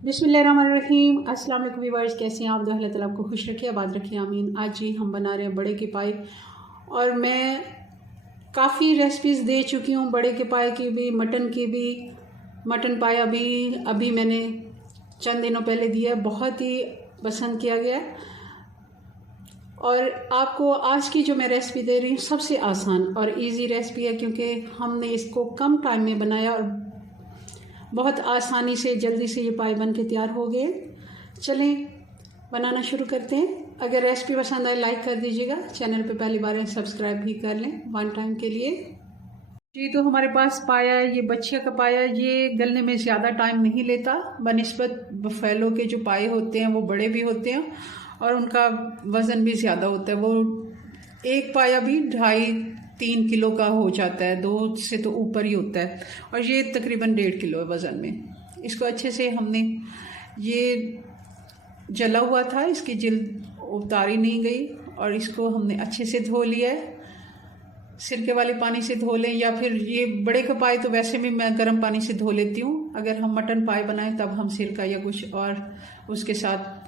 बिस्मिल्लाहिर्रहमानिर्रहीम। अस्सलाम वालेकुम व्यूअर्स, कैसे हैं आप? अल्लाह ताला आपको खुश रखे, आबाद रखे, आमीन। आज जी हम बना रहे हैं बड़े के पाए और मैं काफ़ी रेसिपीज़ दे चुकी हूँ बड़े के पाए की भी, मटन की भी। मटन पाया भी अभी मैंने चंद दिनों पहले दिया, बहुत ही पसंद किया गया। और आपको आज की जो मैं रेसिपी दे रही हूँ सबसे आसान और इजी रेसिपी है, क्योंकि हमने इसको कम टाइम में बनाया और बहुत आसानी से जल्दी से ये पाए बन के तैयार हो गए। चलें बनाना शुरू करते हैं। अगर रेसिपी पसंद आए लाइक कर दीजिएगा, चैनल पे पहली बार है सब्सक्राइब भी कर लें वन टाइम के लिए जी। तो हमारे पास पाया है, ये बच्चिया का पाया, ये गलने में ज़्यादा टाइम नहीं लेता बनिस्बत बफेलो के जो पाए होते हैं वो बड़े भी होते हैं और उनका वज़न भी ज़्यादा होता है। वो एक पाया भी 2.5-3 किलो का हो जाता है, 2 से तो ऊपर ही होता है, और ये तकरीबन 1.5 किलो है वज़न में। इसको अच्छे से हमने, ये जला हुआ था, इसकी जिल्द उतारी नहीं गई और इसको हमने अच्छे से धो लिया है। सिरके वाले पानी से धो लें, या फिर ये बड़े का पाए तो वैसे भी मैं गर्म पानी से धो लेती हूँ। अगर हम मटन पाए बनाएं तब हम सिरका या कुछ और उसके साथ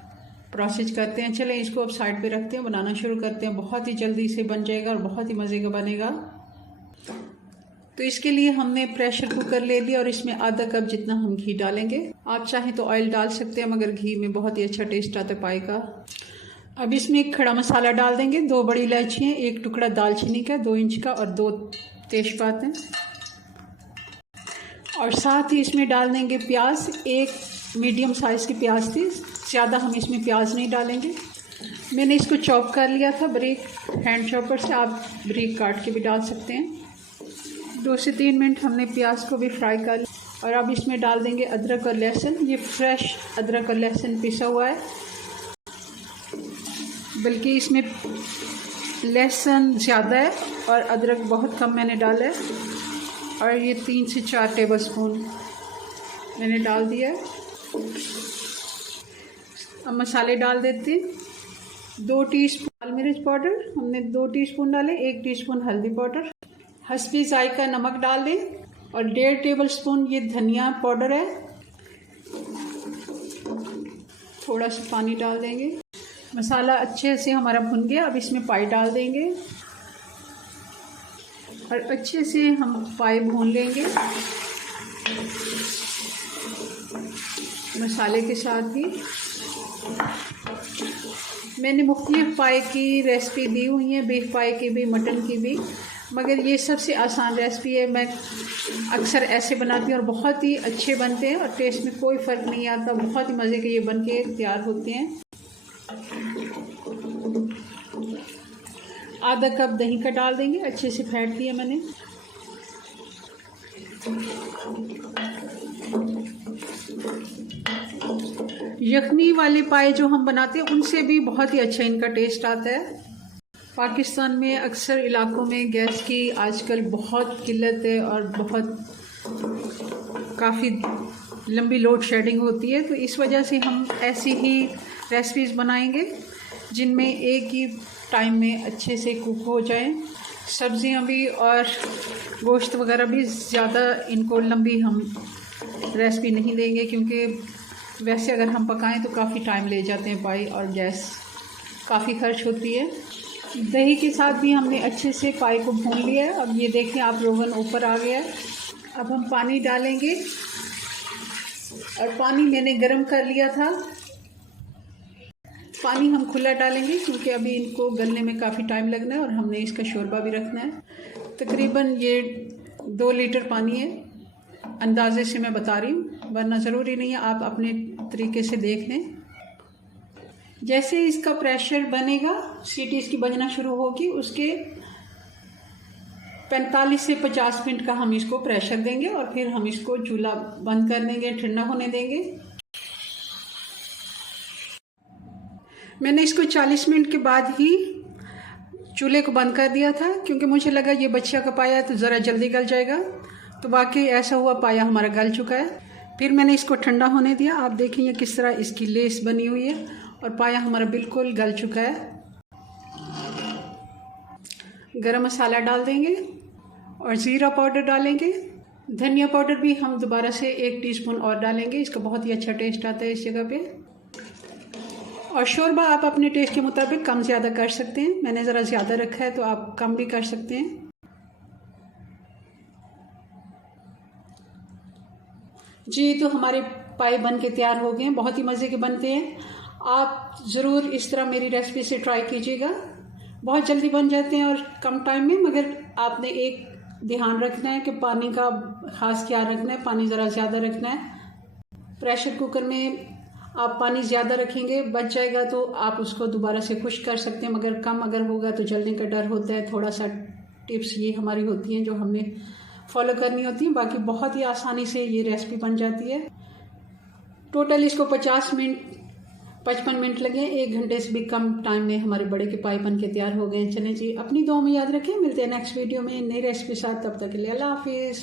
प्रोसेस करते हैं। चलें इसको अब साइड पे रखते हैं, बनाना शुरू करते हैं। बहुत ही जल्दी से बन जाएगा और बहुत ही मज़े का बनेगा। तो इसके लिए हमने प्रेशर कुकर ले लिया और इसमें आधा कप जितना हम घी डालेंगे। आप चाहें तो ऑयल डाल सकते हैं, मगर घी में बहुत ही अच्छा टेस्ट आता है पाए का। अब इसमें एक खड़ा मसाला डाल देंगे, 2 बड़ी इलायचियाँ, 1 टुकड़ा दालचीनी का 2 इंच का और 2 तेजपात हैं। और साथ ही इसमें डाल देंगे प्याज, एक मीडियम साइज़ की प्याज थी, ज़्यादा हम इसमें प्याज नहीं डालेंगे। मैंने इसको चॉप कर लिया था बारीक हैंड चॉपर से, आप बारीक काट के भी डाल सकते हैं। 2 से 3 मिनट हमने प्याज को भी फ्राई कर लिया। और अब इसमें डाल देंगे अदरक और लहसुन। ये फ्रेश अदरक और लहसुन पिसा हुआ है, बल्कि इसमें लहसुन ज़्यादा है और अदरक बहुत कम मैंने डाला है। और ये 3 से 4 टेबलस्पून मैंने डाल दिया है। अब मसाले डाल देते हैं। 2 टीस्पून लाल मिर्च पाउडर हमने 2 टीस्पून डाले, 1 टीस्पून हल्दी पाउडर, हस्बी जायका नमक डाल दें, और 1.5 टेबलस्पून ये धनिया पाउडर है। थोड़ा सा पानी डाल देंगे। मसाला अच्छे से हमारा भुन गया। अब इसमें पाए डाल देंगे और अच्छे से हम पाए भून लेंगे मसाले के साथ ही। मैंने मुख्तलिफ पाए की रेसिपी दी हुई है, बीफ पाए की भी, मटन की भी, मगर ये सबसे आसान रेसिपी है। मैं अक्सर ऐसे बनाती हूँ और बहुत ही अच्छे बनते हैं और टेस्ट में कोई फ़र्क नहीं आता। बहुत ही मज़े के ये बन के तैयार होते हैं। आधा कप दही का डाल देंगे, अच्छे से फेंट दिया मैंने। यखनी वाले पाए जो हम बनाते हैं उनसे भी बहुत ही अच्छा इनका टेस्ट आता है। पाकिस्तान में अक्सर इलाकों में गैस की आजकल बहुत किल्लत है और काफ़ी लंबी लोड शेडिंग होती है, तो इस वजह से हम ऐसी ही रेसिपीज़ बनाएंगे जिनमें एक ही टाइम में अच्छे से कुक हो जाएं। सब्जियां भी और गोश्त वगैरह भी ज़्यादा इनको लंबी हम रेसिपी नहीं देंगे, क्योंकि वैसे अगर हम पकाएं तो काफ़ी टाइम ले जाते हैं पाए और गैस काफ़ी खर्च होती है। दही के साथ भी हमने अच्छे से पाए को भून लिया है। अब ये देखें आप, रोगन ऊपर आ गया है। अब हम पानी डालेंगे और पानी मैंने गरम कर लिया था। पानी हम खुला डालेंगे क्योंकि अभी इनको गलने में काफ़ी टाइम लगना है और हमने इसका शोरबा भी रखना है। तकरीबन ये 2 लीटर पानी है, अंदाजे से मैं बता रही हूँ, वरना ज़रूरी नहीं है, आप अपने तरीके से देख लें। जैसे इसका प्रेशर बनेगा, सीटी इसकी बजना शुरू होगी, उसके 45 से 50 मिनट का हम इसको प्रेशर देंगे और फिर हम इसको चूल्हा बंद कर देंगे, ठंडा होने देंगे। मैंने इसको 40 मिनट के बाद ही चूल्हे को बंद कर दिया था, क्योंकि मुझे लगा ये बच्चिया का पाया है तो ज़रा जल्दी गल जाएगा। तो वाकई ऐसा हुआ, पाया हमारा गल चुका है। फिर मैंने इसको ठंडा होने दिया। आप देखें ये किस तरह इसकी लेस बनी हुई है और पाया हमारा बिल्कुल गल चुका है। गरम मसाला डाल देंगे और ज़ीरा पाउडर डालेंगे, धनिया पाउडर भी हम दोबारा से 1 टीस्पून और डालेंगे, इसका बहुत ही अच्छा टेस्ट आता है इस जगह पे। और शोरबा आप अपने टेस्ट के मुताबिक कम ज़्यादा कर सकते हैं, मैंने ज़रा ज़्यादा रखा है तो आप कम भी कर सकते हैं। जी, तो हमारे पाए बन के तैयार हो गए हैं, बहुत ही मज़े के बनते हैं। आप ज़रूर इस तरह मेरी रेसिपी से ट्राई कीजिएगा, बहुत जल्दी बन जाते हैं और कम टाइम में। मगर आपने एक ध्यान रखना है कि पानी का ख़ास ख्याल रखना है, पानी ज़रा ज़्यादा रखना है। प्रेशर कुकर में आप पानी ज़्यादा रखेंगे, बच जाएगा तो आप उसको दोबारा से खुश्क कर सकते हैं, मगर कम अगर होगा तो जलने का डर होता है। थोड़ा सा टिप्स ये हमारी होती हैं जो हमने फॉलो करनी होती है, बाकी बहुत ही आसानी से ये रेसिपी बन जाती है। टोटल इसको 55 मिनट लगे, 1 घंटे से भी कम टाइम में हमारे बड़े के पाए बन के तैयार हो गए। चलें जी, अपनी दुआ में याद रखें, मिलते हैं नेक्स्ट वीडियो में नई रेसिपी साथ, तब तक के लिए अल्लाह हाफिज़।